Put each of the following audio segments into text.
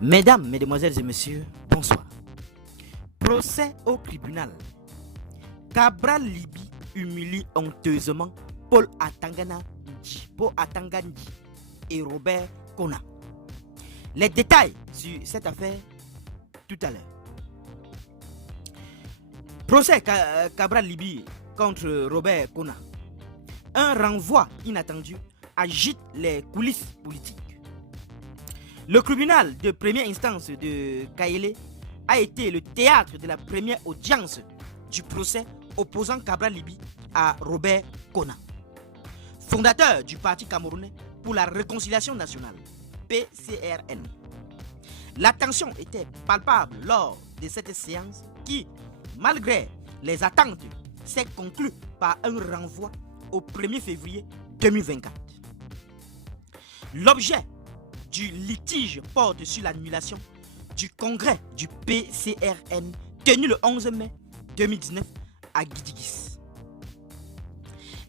Mesdames, Mesdemoiselles et Messieurs, bonsoir. Procès au tribunal. Cabral Libye humilie honteusement Paul Atangana Ndji et Robert Kona. Les détails sur cette affaire tout à l'heure. Procès Cabral Libye contre Robert Kona. Un renvoi inattendu agite les coulisses politiques. Le tribunal de première instance de Kaélé a été le théâtre de la première audience du procès opposant Cabral Libye à Robert Kona, fondateur du Parti camerounais pour la réconciliation nationale, PCRN. La tension était palpable lors de cette séance qui, malgré les attentes, s'est conclue par un renvoi au 1er février 2024. L'objet du litige porte sur l'annulation du congrès du PCRN tenu le 11 mai 2019 à Guidigis.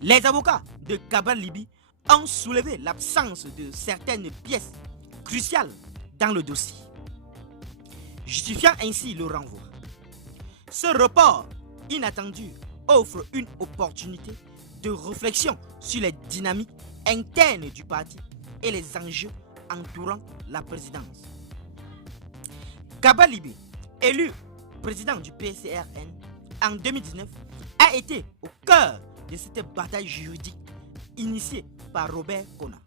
Les avocats de Cabral Libye ont soulevé l'absence de certaines pièces cruciales dans le dossier, justifiant ainsi le renvoi. Ce report inattendu offre une opportunité de réflexion sur les dynamiques internes du parti et les enjeux entourant la présidence. Cabral Libye, élu président du PCRN en 2019, a été au cœur de cette bataille juridique initiée par Robert Kona.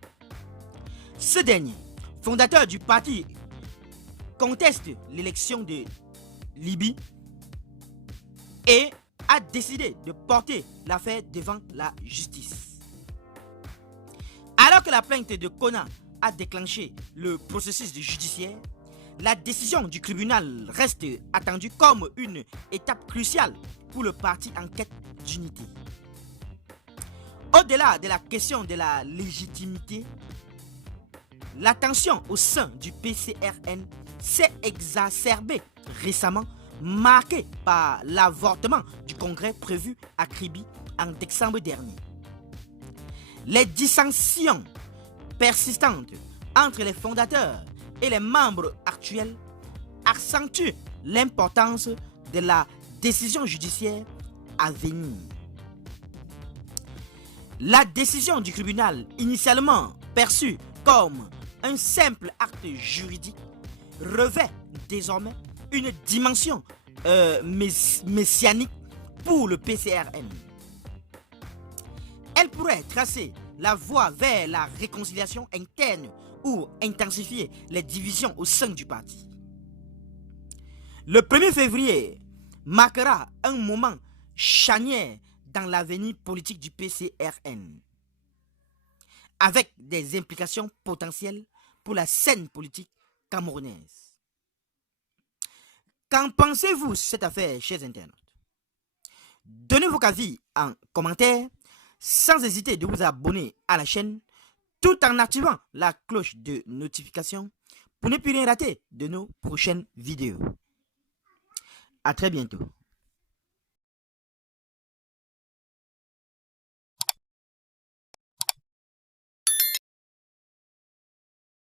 Ce dernier, fondateur du parti, conteste l'élection de Libye et a décidé de porter l'affaire devant la justice. Alors que la plainte de Kona a déclenché le processus judiciaire, la décision du tribunal reste attendue comme une étape cruciale pour le parti en quête d'unité. Au-delà de la question de la légitimité, la tension au sein du PCRN s'est exacerbée récemment, marquée par l'avortement du congrès prévu à Kribi en décembre dernier. Les dissensions persistantes entre les fondateurs et les membres actuels accentuent l'importance de la décision judiciaire à venir. La décision du tribunal, initialement perçue comme un simple acte juridique, revêt désormais une dimension messianique pour le PCRN. Elle pourrait tracer la voie vers la réconciliation interne ou intensifier les divisions au sein du parti. Le 1er février marquera un moment charnière dans l'avenir politique du PCRN, avec des implications potentielles pour la scène politique camerounaise. Qu'en pensez-vous sur cette affaire, chers internautes? Donnez vos avis en commentaire, sans hésiter de vous abonner à la chaîne, tout en activant la cloche de notification pour ne plus rien rater de nos prochaines vidéos. À très bientôt.